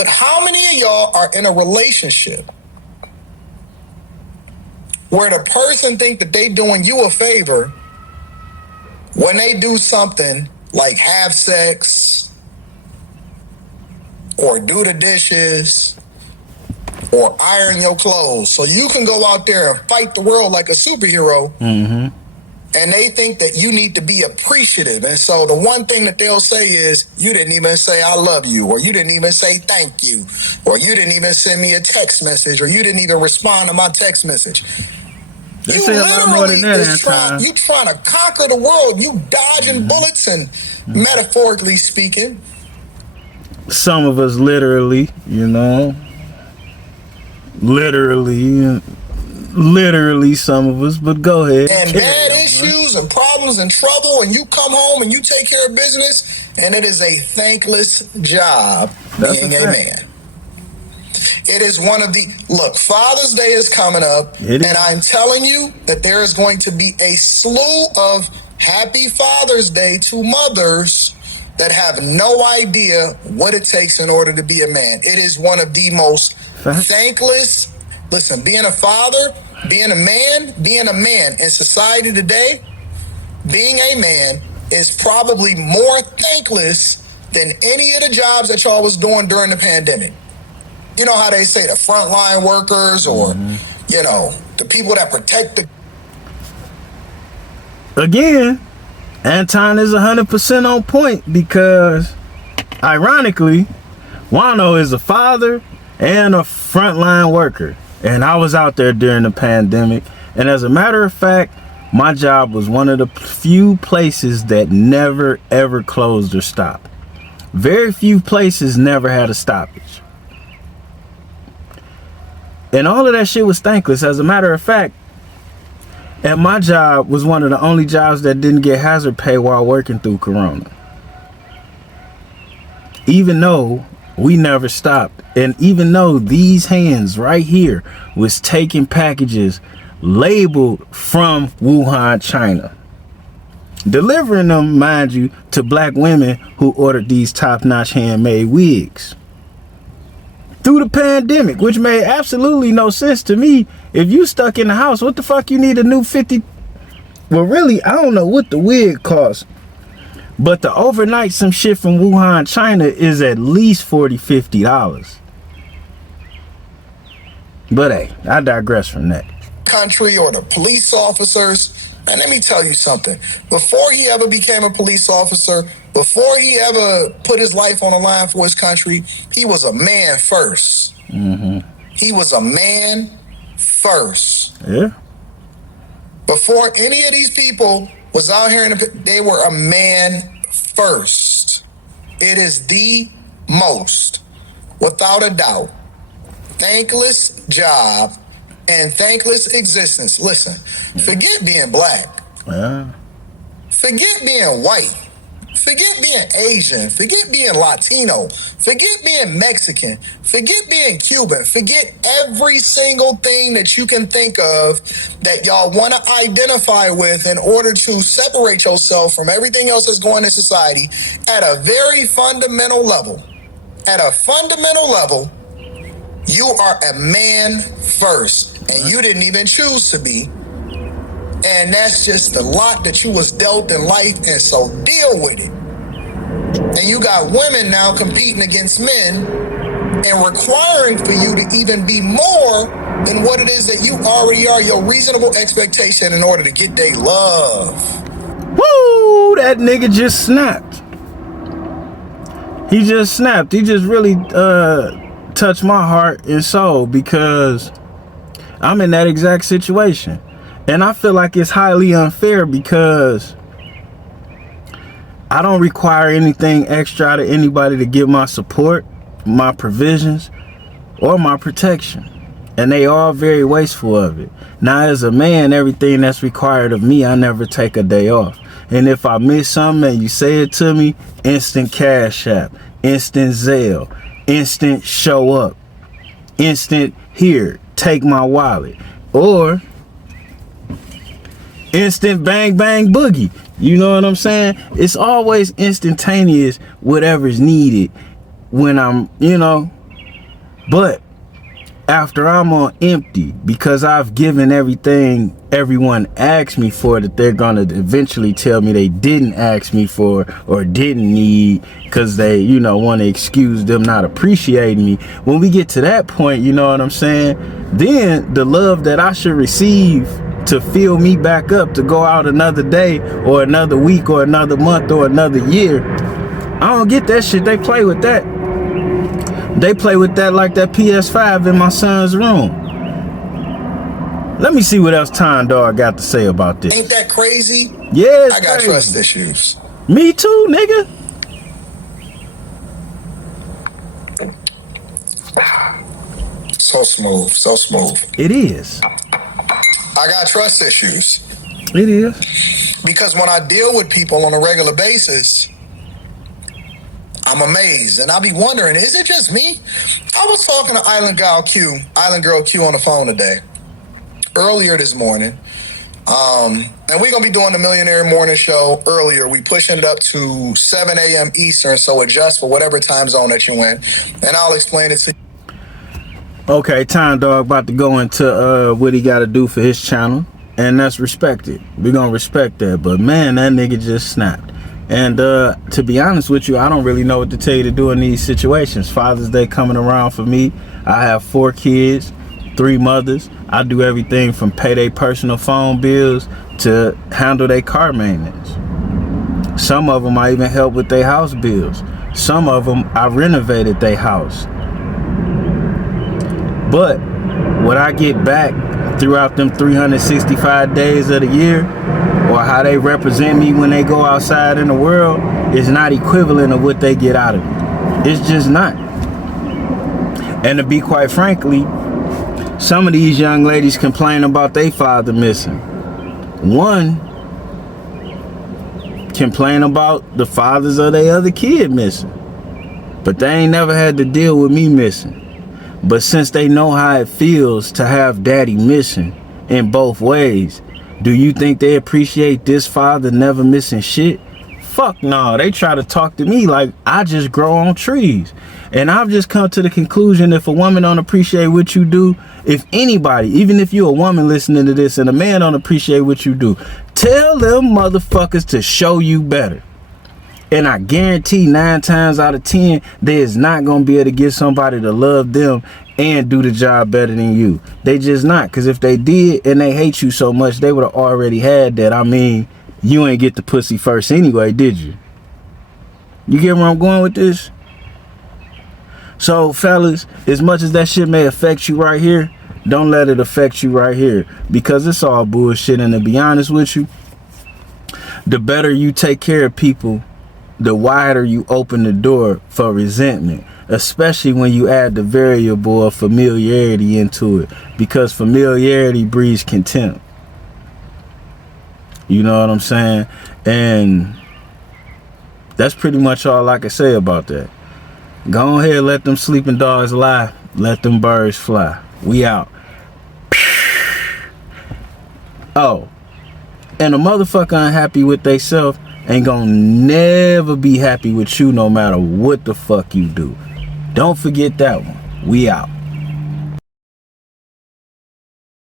But how many of y'all are in a relationship where the person think that they doing you a favor when they do something like have sex or do the dishes or iron your clothes so you can go out there and fight the world like a superhero? Mm-hmm. And they think that you need to be appreciative. And so the one thing that they'll say is, you didn't even say I love you, or you didn't even say thank you, or you didn't even send me a text message, or you didn't even respond to my text message. They You say a lot more than that, you trying to conquer the world. You dodging bullets and metaphorically speaking. Some of us literally, you know. Literally some of us, but go ahead. And bad issues and problems and trouble, and you come home and you take care of business, and it is a thankless job being a man. It is one of the, look, Father's Day is coming up, and I'm telling you that there is going to be a slew of happy Father's Day to mothers that have no idea what it takes in order to be a man. It is one of the most thankless. Listen, being a father, being a man in society today, being a man is probably more thankless than any of the jobs that y'all was doing during the pandemic. You know how they say the frontline workers or, you know, the people that protect the... Again, Anton is 100% on point because, ironically, Juan-O is a father and a frontline worker. And I was out there during the pandemic. And as a matter of fact, my job was one of the few places that never, ever closed or stopped. Very few places never had a stoppage. And all of that shit was thankless. As a matter of fact, and my job was one of the only jobs that didn't get hazard pay while working through Corona. Even though we never stopped. And even though these hands right here was taking packages labeled from Wuhan, China, delivering them, mind you, to black women who ordered these top-notch handmade wigs through the pandemic, which made absolutely no sense to me. If you stuck in the house, what the fuck you need a new 50? Well, really, I don't know what the wig costs, but the overnight some shit from Wuhan, China is at least $40, $50. But hey, I digress from that. Country or the police officers. And let me tell you something. Before he ever became a police officer, before he ever put his life on the line for his country, he was a man first. He was a man first. Yeah. Before any of these people was out here, they were a man first. It is the most, without a doubt, thankless job and thankless existence. Listen, forget being black. Forget being white. Forget being Asian. Forget being Latino. Forget being Mexican. Forget being Cuban. Forget every single thing that you can think of that y'all want to identify with in order to separate yourself from everything else that's going in society at a very fundamental level. At a fundamental level, you are a man first, and you didn't even choose to be. And that's just the lot that you was dealt in life, and so deal with it. And you got women now competing against men and requiring for you to even be more than what it is that you already are, your reasonable expectation in order to get their love. Woo! That nigga just snapped. He just snapped. He just really touched my heart and soul because I'm in that exact situation. And I feel like it's highly unfair because I don't require anything extra out of anybody to give my support, my provisions, or my protection. And they all very wasteful of it. Now, as a man, everything that's required of me, I never take a day off. And if I miss something and you say it to me, instant Cash App, instant Zelle, instant show up, instant here, take my wallet, or instant bang bang boogie. You know what I'm saying? It's always instantaneous, whatever's needed when I'm, you know, But after I'm on empty, because I've given everything everyone asked me for, that they're gonna eventually tell me they didn't ask me for or didn't need, because they, you know, want to excuse them not appreciating me. When we get to that point, you know what I'm saying, then the love that I should receive to fill me back up to go out another day or another week or another month or another year, I don't get that shit. They play with that. They play with that like that PS5 in my son's room. Let me see what else Time Dog got to say about this. Ain't that crazy? Yeah, I got trust issues. Me too, nigga. So smooth, so smooth. It is. I got trust issues. It is. Because when I deal with people on a regular basis, I'm amazed, and I'll be wondering, is it just me? I was talking to Island Girl Q on the phone today, earlier this morning, and we're going to be doing the Millionaire Morning Show earlier. We pushing it up to 7 a.m. Eastern, so adjust for whatever time zone that you in, and I'll explain it to you. Okay, Time Dog about to go into what he got to do for his channel, and that's respected. We're going to respect that, but man, that nigga just snapped. And to be honest with you, I don't really know what to tell you to do in these situations. Father's Day coming around for me. I have 4 kids, 3 mothers. I do everything from pay their personal phone bills to handle their car maintenance. Some of them I even help with their house bills. Some of them I renovated their house. But what I get back throughout them 365 days of the year, or how they represent me when they go outside in the world, is not equivalent of what they get out of me. It's just not. And to be quite frankly, some of these young ladies complain about their father missing. One complain about the fathers of their other kid missing. But they ain't never had to deal with me missing. But since they know how it feels to have daddy missing in both ways, do you think they appreciate this father never missing shit? Fuck no. They try to talk to me like I just grow on trees. And I've just come to the conclusion, if a woman don't appreciate what you do, if anybody, even if you're a woman listening to this and a man don't appreciate what you do, tell them motherfuckers to show you better. And I guarantee 9 times out of 10, they is not going to be able to get somebody to love them and do the job better than you. They just not. Because if they did and they hate you so much, they would have already had that. I mean, you ain't get the pussy first anyway, did you? You get where I'm going with this? So, fellas, as much as that shit may affect you right here, don't let it affect you right here. Because it's all bullshit. And to be honest with you, the better you take care of people, the wider you open the door for resentment, especially when you add the variable of familiarity into it, because familiarity breeds contempt. You know what I'm saying? And that's pretty much all I can say about that. Go ahead, let them sleeping dogs lie, let them birds fly. We out. Oh, and a motherfucker unhappy with theyself ain't gonna never be happy with you no matter what the fuck you do. Don't forget that one. We out.